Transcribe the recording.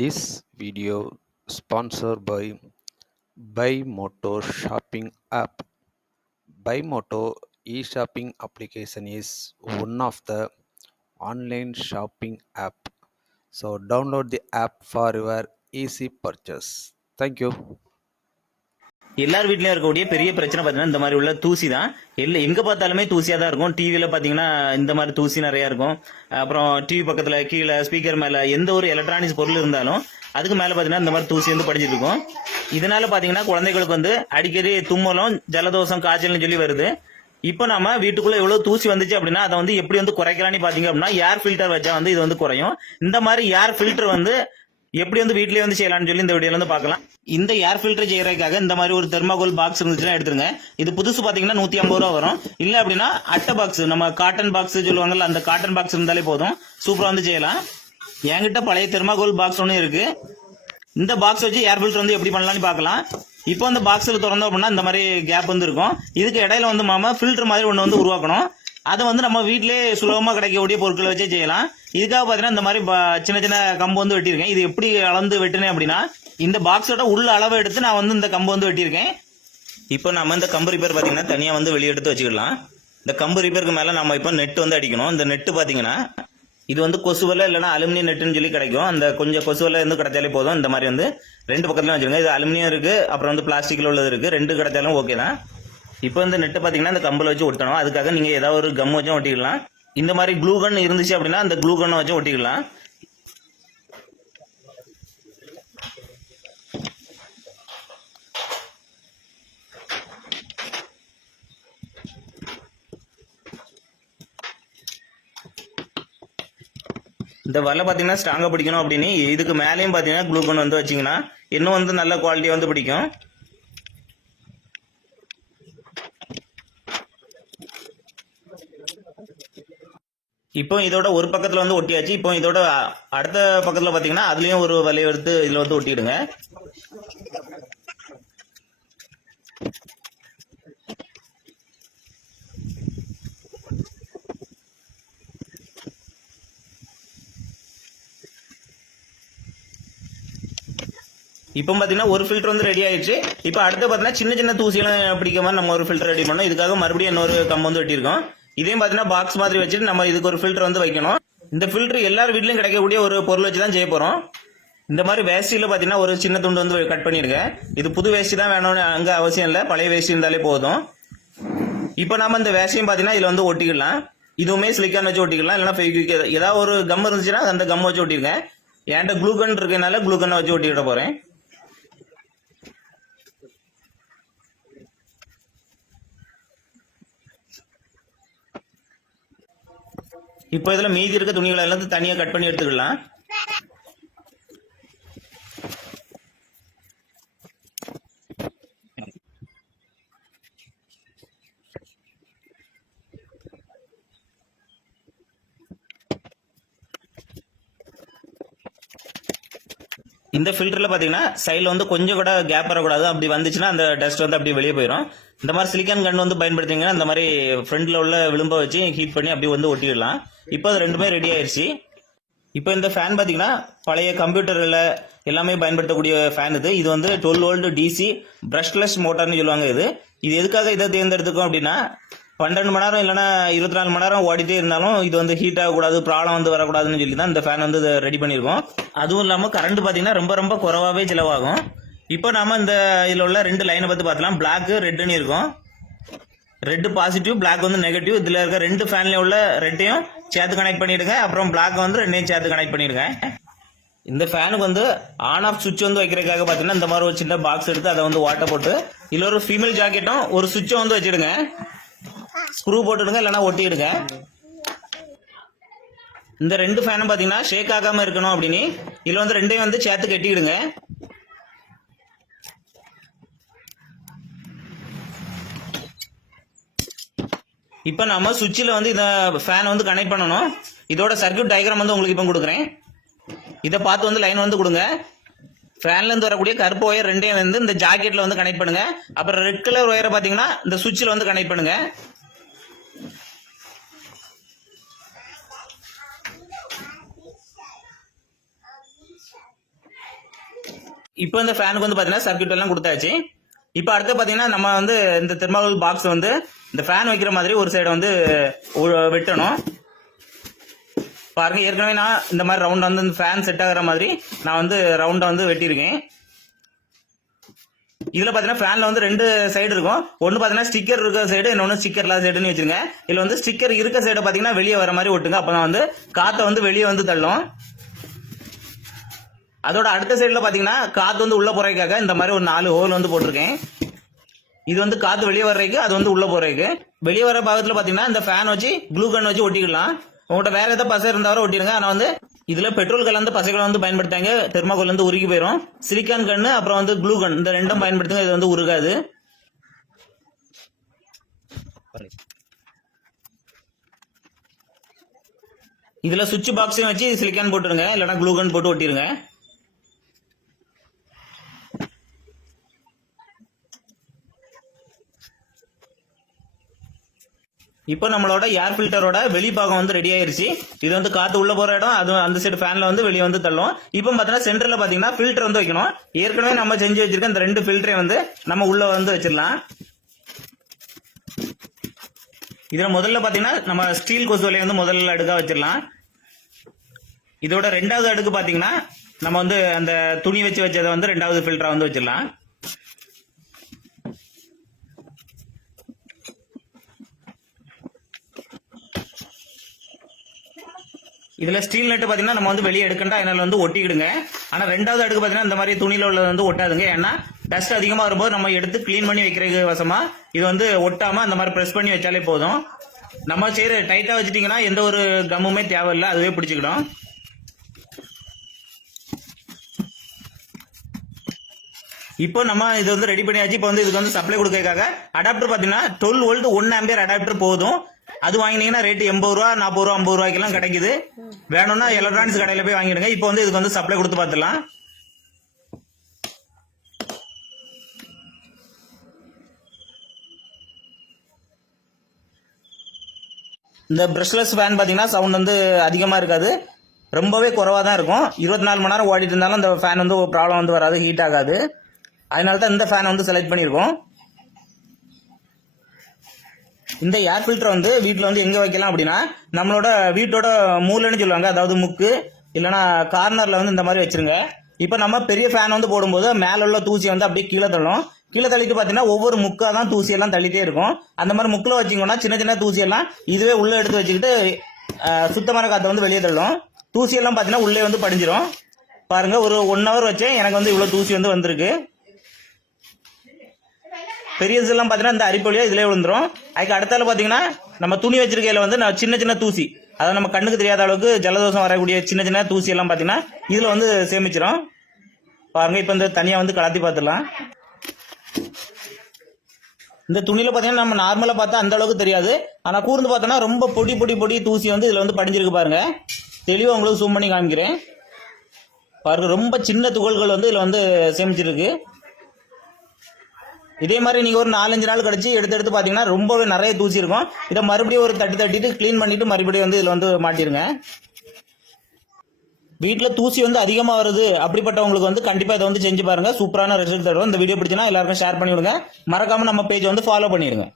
This video sponsored by Buymoto shopping app. Buymoto e-shopping application is one of the online shopping app. So download the app for your easy purchase. Thank you. எல்லார் வீட்லயும் இருக்கக்கூடிய பெரிய பிரச்சனை பார்த்தீங்கன்னா இந்த மாதிரி உள்ள தூசி தான். எங்க பார்த்தாலுமே தூசியா தான் இருக்கும். டிவியில பாத்தீங்கன்னா இந்த மாதிரி தூசி நிறைய இருக்கும். அப்புறம் டிவி பக்கத்துல கீழே ஸ்பீக்கர் மேல எந்த ஒரு எலக்ட்ரானிக்ஸ் பொருள் இருந்தாலும் அதுக்கு மேல பாத்தீங்கன்னா இந்த மாதிரி தூசி வந்து படிச்சிட்டு இருக்கும். இதனால பாத்தீங்கன்னா குழந்தைகளுக்கு வந்து அடிக்கடி தும்மலும் ஜலதோஷம் காய்ச்சல்னு சொல்லி வருது. இப்போ நம்ம வீட்டுக்குள்ள எவ்வளவு தூசி வந்துச்சு அப்படின்னா அதை வந்து எப்படி வந்து குறைக்கலாம்னு பாத்தீங்க அப்படின்னா ஏர் ஃபில்டர் வச்சா வந்து இது வந்து குறையும். இந்த மாதிரி ஏர் ஃபில்டர் வந்து எப்படி வந்து வீட்லயே வந்து செய்யலாம்னு சொல்லி இந்த வீடியோல வந்து பார்க்கலாம். இந்த ஏர் ஃபில்டர் செய்யறதுக்காக இந்த மாதிரி ஒரு தெர்மாகோல் பாக்ஸ் இருந்துச்சுன்னா எடுத்துருங்க. இது புதுசு பாத்தீங்கன்னா 150 ரூபா வரும். இல்ல அப்படின்னா அட்டை பாக்ஸ், நம்ம காட்டன் பாக்ஸ் சொல்லுவாங்கல்ல, அந்த காட்டன் பாக்ஸ் இருந்தாலே போதும், சூப்பரா வந்து செய்யலாம். என்கிட்ட பழைய தெர்மாகோல் பாக்ஸ் ஒன்று இருக்கு. இந்த பாக்ஸ் வச்சு ஏர் ஃபில்டர் வந்து எப்படி பண்ணலாம்னு பார்க்கலாம். இப்போ இந்த பாக்ஸ்ல திறந்தோம் அப்படின்னா இந்த மாதிரி கேப் வந்து இருக்கும். இதுக்கு இடையில வந்து மாமா ஃபில்டர் மாதிரி ஒன்று வந்து உருவாக்கணும். அதை வந்து நம்ம வீட்டிலே சுலபமா கிடைக்கக்கூடிய பொருட்களை வச்சே செய்யலாம். இதுக்காக பாத்தீங்கன்னா இந்த மாதிரி சின்ன சின்ன கம்பு வந்து வெட்டியிருக்கேன். இது எப்படி அளந்து வெட்டினேன் அப்படின்னா இந்த பாக்ஸோட உள்ள அளவை எடுத்து நான் வந்து இந்த கம்பு வந்து வெட்டியிருக்கேன். இப்போ நம்ம இந்த கம்பு ரிப்பேர் பாத்தீங்கன்னா தனியா வந்து வெளியே எடுத்து வச்சுக்கலாம். இந்த கம்பு ரிப்பேருக்கு மேல நம்ம இப்போ நெட் வந்து அடிக்கணும். இந்த நெட்டு பாத்தீங்கன்னா இது வந்து கொசுவலை இல்லைன்னா அலுமினியம் நெட்டுன்னு சொல்லி கிடைக்கும். அந்த கொஞ்சம் கொசுவலை வந்து கிடைச்சாலே போதும். இந்த மாதிரி வந்து ரெண்டு பக்கத்துலயும் வச்சிருங்க. இது அலுமினியம் இருக்கு, அப்புறம் வந்து பிளாஸ்டிக்ல உள்ளது இருக்கு. ரெண்டு கிடைச்சாலும் ஓகே தான். இப்போ இந்த நெட்டை பாத்தீங்கன்னா இந்த கம்பில் வச்சு ஒட்டணும். அதுக்காக நீங்க ஏதாவது ஒரு கம் வச்சும் ஒட்டிக்கலாம். இந்த மாதிரி க்ளூ கன் இருந்துச்சு அப்படின்னா அந்த க்ளூ கன்னை வச்சு ஒட்டிக்கலாம். இந்த வலை பாத்தீங்கன்னா ஸ்ட்ராங்கா பிடிக்கணும் அப்படின்னு இதுக்கு மேலேயும் பாத்தீங்கன்னா க்ளூ கன் வந்து வச்சீங்கன்னா இன்னும் வந்து நல்ல குவாலிட்டியா வந்து பிடிக்கும். இப்போ இதோட ஒரு பக்கத்துல வந்து ஒட்டியாச்சு. இப்போ இதோட அடுத்த பக்கத்துல பாத்தீங்கன்னா அதுலயும் ஒரு வலையை எடுத்து இதுல வந்து ஒட்டிடுங்க. இப்போ பாத்தீங்கன்னா ஒரு ஃபில்டர் வந்து ரெடி ஆயிடுச்சு. இப்போ அடுத்து பாத்தீங்கன்னா சின்ன சின்ன தூசியெல்லாம் பிடிக்க மாதிரி நம்ம ஒரு ஃபில்டர் ரெடி பண்ணோம். இதுக்காக மறுபடியும் இன்னொரு கம்பு வந்து வெட்டியிருக்கோம். இதையும் பாத்தீங்கன்னா பாக்ஸ் மாதிரி வச்சுட்டு நம்ம இதுக்கு ஒரு ஃபில்டர் வந்து வைக்கணும். இந்த ஃபில்டர் எல்லார் வீட்லயும் கிடைக்கக்கூடிய ஒரு பொருள் வச்சு தான் செய்ய போறோம். இந்த மாதிரி வேஷ்டியில பாத்தீங்கன்னா ஒரு சின்ன துண்டு வந்து கட் பண்ணிருக்கேன். இது புது வேஷ்டி தான் வேணும்னு அங்க அவசியம் இல்லை, பழைய வேஷ்டி இருந்தாலே போதும். இப்போ நாம இந்த வேஷ்டியும் பாத்தீங்கன்னா இதுல வந்து ஒட்டிக்கலாம். இதுவுமே சிலிக்கான் வச்சு ஒட்டிக்கலாம், இல்லைன்னா ஃபெவிக்விக் ஏதாவது ஒரு கம் இருந்துச்சுன்னா அந்த கம் வச்சு ஒட்டிருக்கேன். என்கிட்ட க்ளூகன் இருக்கனால க்ளூகனை வச்சு ஒட்டிக்கிட போறேன். இப்போ இதுல மீதி இருக்க துணிகளை எல்லாம் தனியா கட் பண்ணி எடுத்துக்கலாம். இந்த ஃபில்டர்ல பாத்தீங்கன்னா சைடுல வந்து கொஞ்சம் கூட கேப் வரக்கூடாது. அப்படி வந்துச்சுன்னா அந்த டஸ்ட் வந்து அப்படியே வெளியே போயிடும். இந்த மாதிரி சிலிக்கான் கன் வந்து பயன்படுத்திங்கன்னா இந்த மாதிரி ஃப்ரண்ட்ல உள்ள விளிம்ப வச்சு ஹீட் பண்ணி அப்படியே வந்து ஒட்டிடலாம். இப்போ அது ரெண்டுமே ரெடி ஆயிடுச்சு. இப்போ இந்த ஃபேன் பாத்தீங்கன்னா பழைய கம்ப்யூட்டர்ல எல்லாமே பயன்படுத்தக்கூடிய ஃபேன் இது. இது வந்து 12 வோல்ட் டிசி பிரஷ்லெஸ் மோட்டார்னு சொல்லுவாங்க. இது எதுக்காக இதை தேர்ந்தெடுத்துக்கோம் அப்படின்னா 12 மணி நேரம் இல்லைன்னா 24 மணி நேரம் ஓடிட்டே இருந்தாலும் இது வந்து ஹீட் ஆகக்கூடாது, ப்ராப்ளம் வந்து வரக்கூடாதுன்னு சொல்லி தான் இந்த ஃபேன் வந்து ரெடி பண்ணியிருக்கோம். அதுவும் இல்லாமல் கரண்ட் பார்த்தீங்கன்னா ரொம்ப ரொம்ப குறைவாகவே செலவாகும். இப்போ நாம இந்த இதில் உள்ள ரெண்டு லைனை பற்றி பார்த்தலாம். பிளாக் ரெட்டுன்னு இருக்கும். ரெட் பாசிட்டிவ், பிளாக் வந்து நெகட்டிவ். இதில் இருக்க ரெண்டு ஃபேன்ல உள்ள ரெட்டையும் சேர்த்து கனெக்ட் பண்ணிடுங்க. அப்புறம் பிளாக் வந்து ரெண்டையும் சேர்த்து கனெக்ட் பண்ணிடுங்க. இந்த ஃபேனுக்கு வந்து ஆன் ஆஃப் சுவிட்ச் வந்து வைக்கிறதுக்காக பார்த்தீங்கன்னா இந்த மாதிரி ஒரு சின்ன பாக்ஸ் எடுத்து அதை வந்து வாட்டர் போட்டு இதில் ஒரு ஃபீமேல் ஜாக்கெட்டும் ஒரு சுவிட்சும் வந்து வச்சிடுங்க. ஸ்க்ரூ போட்டுடுங்க, இல்லைன்னா ஒட்டிடுங்க. இந்த ரெண்டு ஃபேனும் பாத்தீங்கன்னா ஷேக் ஆகாம இருக்கணும் அப்படின்னு இதுல வந்து ரெண்டையும் வந்து சேர்த்து கட்டிடுங்க. இப்ப நம்ம சுவிட்சில் வந்து இந்த ஃபேன் வந்து கனெக்ட் பண்ணணும். இதோட சர்க்யூட் டயக்ராம் வந்து உங்களுக்கு இப்போ கொடுக்குறேன். இதை பார்த்து வந்து லைன் வந்து கொடுங்க. ஃபேன்ல இருந்து வரக்கூடிய கருப்பு ஒயர் ரெண்டையும் வந்து இந்த ஜாக்கெட்ல வந்து கனெக்ட் பண்ணுங்க. அப்புறம் ரெட் கலர் ஒயரை பாத்தீங்கன்னா இந்த சுவிட்சில் வந்து கனெக்ட் பண்ணுங்க. இப்போ இந்த ஃபேனுக்கு வந்து பாத்தீங்கன்னா சர்க்யூட் எல்லாம் கொடுத்தாச்சு. இப்போ அடுத்து பாத்தீங்கன்னா நம்ம வந்து இந்த தெர்மாகோல் பாக்ஸ் வந்து இந்த ஃபேன் வைக்கிற மாதிரி ஒரு சைடு வந்து வெட்டணும். பாருங்க, ஏற்கனவே நான் இந்த மாதிரி ரவுண்ட் வந்து இந்த ஃபேன் செட் ஆகிற மாதிரி நான் வந்து ரவுண்டா வந்து வெட்டியிருக்கேன். இதுல பாத்தீங்கன்னா ஃபேன்ல வந்து 2 சைடு இருக்கும். ஒன்னு பாத்தீங்கன்னா ஸ்டிக்கர் இருக்க சைடு, இன்னொன்னு ஸ்டிக்கர் இல்லாத சைடுன்னு வச்சிருங்க. இதுல வந்து ஸ்டிக்கர் இருக்க சைடை பாத்தீங்கன்னா வெளியே வர மாதிரி ஒட்டுங்க. அப்பதான் வந்து காத்த வந்து வெளியே வந்து தள்ளும். அதோட அடுத்த சைடுல பாத்தீங்கன்னா காத்து வந்து உள்ள போறதுக்காக இந்த மாதிரி ஒரு 4 ஹோல் வந்து போட்டிருக்கேன். இது வந்து காத்து வெளியே வர்றதுக்கு, அது வந்து உள்ள போறதுக்கு. வெளியே வர பாகத்துல பாத்தீங்கன்னா இந்த ஃபேன் வச்சு க்ளூ கன் வச்சு ஒட்டிக்கலாம். உங்கள்கிட்ட வேற ஏதாவது பசை இருந்தாலும் ஒட்டிடுங்க. ஆனா வந்து இதுல பெட்ரோல் கலந்து பசைகளை வந்து பயன்படுத்தாங்க. தெர்மாகோல் வந்து உருகி போயிடும். சிலிக்கான் கன்னு அப்புறம் வந்து க்ளூ கன் இந்த ரெண்டும் பயன்படுத்துங்க. இது வந்து உருகாது. இதுல சுவிட்ச் பாக்ஸையும் வச்சு சிலிக்கான் போட்டுருங்க, இல்லைன்னா க்ளூ கன் போட்டு ஒட்டிருங்க. இப்போ நம்மளோட ஏர் ஃபில்டரோட வெளிப்பாகம் வந்து ரெடி ஆயிருச்சு. இது வந்து காத்து உள்ள போற இடம், அது அந்த சைடு ஃபேன்ல வந்து வெளியே வந்து தள்ளும். இப்போ பாத்தீங்கன்னா சென்டர்ல பாத்தீங்கன்னா ஃபில்டர் வந்து வைக்கணும். ஏற்கனவே நம்ம செஞ்சு வச்சிருக்க இந்த 2 ஃபில்டரை வந்து நம்ம உள்ள வந்து வச்சிடலாம். இதுல முதல்ல பாத்தீங்கன்னா நம்ம ஸ்டீல் கொசு வலையை வந்து முதல்ல அடுக்கா வச்சிடலாம். இதோட 2வது அடுக்கு பாத்தீங்கன்னா நம்ம வந்து அந்த துணி வச்சு வச்சதை வந்து 2வது ஃபில்டரா வந்து வச்சிடலாம். இதுல ஸ்டீல் நட்டு பாத்தீங்கன்னா நம்ம வந்து வெளியே எடுக்கண்டா, அதனால வந்து ஒட்டிக்கிடுங்க. ஆனா 2வது அடுக்கு பாத்தீங்கன்னா இந்த மாதிரி துணியில உள்ளது வந்து ஒட்டாதுங்க. ஏன்னா டஸ்ட் அதிகமா வரும்போது நம்ம எடுத்து கிளீன் பண்ணி வைக்கிறதுக்கு வசமா இது வந்து ஒட்டாம அந்த மாதிரி பிரஸ் பண்ணி வச்சாலே போதும். நம்ம செய்யற டைட்டா வச்சுட்டீங்கன்னா எந்த ஒரு கம்முமே தேவையில்லை, அதுவே பிடிச்சிக்கிடும். இப்போ நம்ம இது வந்து ரெடி பண்ணியாச்சு. இப்போ வந்து இதுக்கு வந்து சப்ளை கொடுக்கறதுக்காக அடாப்டர் பாத்தீங்கன்னா 12 வோல்ட் 1 ஆம்பியர் அடாப்டர் போதும். அது வாங்கினீங்கன்னா ரேட் 80 ரூபா, 40 ரூபா, 50 ரூபாய்க்கெல்லாம் கிடைக்குது. வேணும்னா எலக்ட்ரானிக்ஸ் கடையில போய் வாங்கிடுங்க. இப்போ வந்து இதுக்கு வந்து சப்ளை கொடுத்து பார்த்துலாம். இந்த பிரஷ்லெஸ் ஃபேன் பாத்தீங்கன்னா சவுண்ட் வந்து அதிகமா இருக்காது, ரொம்பவே குறைவா தான் இருக்கும். 24 மணி நேரம் ஓடிட்டு இருந்தாலும் இந்த ஃபேன் வந்து ப்ராப்ளம் வந்து வராது, ஹீட் ஆகாது. அதனால தான் இந்த ஃபேனை வந்து செலக்ட் பண்ணியிருக்கோம். இந்த ஏர் ஃபில்டர் வந்து வீட்டில் வந்து எங்கே வைக்கலாம் அப்படின்னா, நம்மளோட வீட்டோட மூலைன்னு சொல்லுவாங்க, அதாவது முக்கு இல்லைன்னா கார்னரில் வந்து இந்த மாதிரி வச்சிருங்க. இப்போ நம்ம பெரிய ஃபேன் வந்து போடும்போது மேலே உள்ள தூசி வந்து அப்படியே கீழே தள்ளும். கீழே தள்ளிட்டு பார்த்தீங்கன்னா ஒவ்வொரு முக்காக தான் தூசியெல்லாம் தள்ளிட்டே இருக்கும். அந்த மாதிரி முக்கில் வச்சிங்கன்னா சின்ன சின்ன தூசியெல்லாம் இதுவே உள்ளே எடுத்து வச்சுக்கிட்டு சுத்தமான காற்றை வந்து வெளியே தள்ளும். தூசியெல்லாம் பார்த்தீங்கன்னா உள்ளே வந்து படிஞ்சிடும். பாருங்க, ஒரு 1 ஹவர் வச்சேன், எனக்கு வந்து இவ்வளோ தூசி வந்து வந்திருக்கு. பெரியதெல்லாம் பார்த்தீங்கன்னா இந்த அரிப்பொழியா இதிலே விழுந்துரும். அதுக்கு அடுத்தால பார்த்தீங்கன்னா நம்ம துணி வச்சிருக்கையில வந்து சின்ன சின்ன தூசி, அதாவது நம்ம கண்ணுக்கு தெரியாத அளவுக்கு ஜலதோஷம் வரக்கூடிய சின்ன சின்ன தூசி எல்லாம் பார்த்தீங்கன்னா இதில் வந்து சேமிச்சிடும். பாருங்க, இப்போ இந்த தனியாக வந்து கலத்தி பார்த்துடலாம். இந்த துணியில பார்த்தீங்கன்னா நம்ம நார்மலாக பார்த்தா அந்த அளவுக்கு தெரியாது, ஆனால் கூர்ந்து பார்த்தோன்னா ரொம்ப பொடி பொடி பொடி தூசி வந்து இதில் வந்து படிஞ்சிருக்கு. பாருங்க, தெளிவாக உங்களுக்கு ஜூம் பண்ணி காமிக்கிறேன். பாருங்க, ரொம்ப சின்ன துகள்கள் வந்து இதில் வந்து சேமிச்சிருக்கு. இதே மாதிரி நீங்க ஒரு 4-5 நாள் கழிச்சு எடுத்து பாத்தீங்கன்னா ரொம்பவே நிறைய தூசி இருக்கும். இதை மறுபடியும் ஒரு தட்டிட்டு கிளீன் பண்ணிட்டு மறுபடியும் வந்து இதுல வந்து மாட்டிருங்க. வீட்டுல தூசி வந்து அதிகமா வருது அப்படிப்பட்டவங்களுக்கு வந்து கண்டிப்பா இதை வந்து செஞ்சு பாருங்க, சூப்பரான ரிசல்ட் தரும். இந்த வீடியோ பிடிச்சினா எல்லாருக்கும் ஷேர் பண்ணி விடுங்க. மறக்காம நம்ம பேஜ் வந்து ஃபாலோ பண்ணிடுங்க.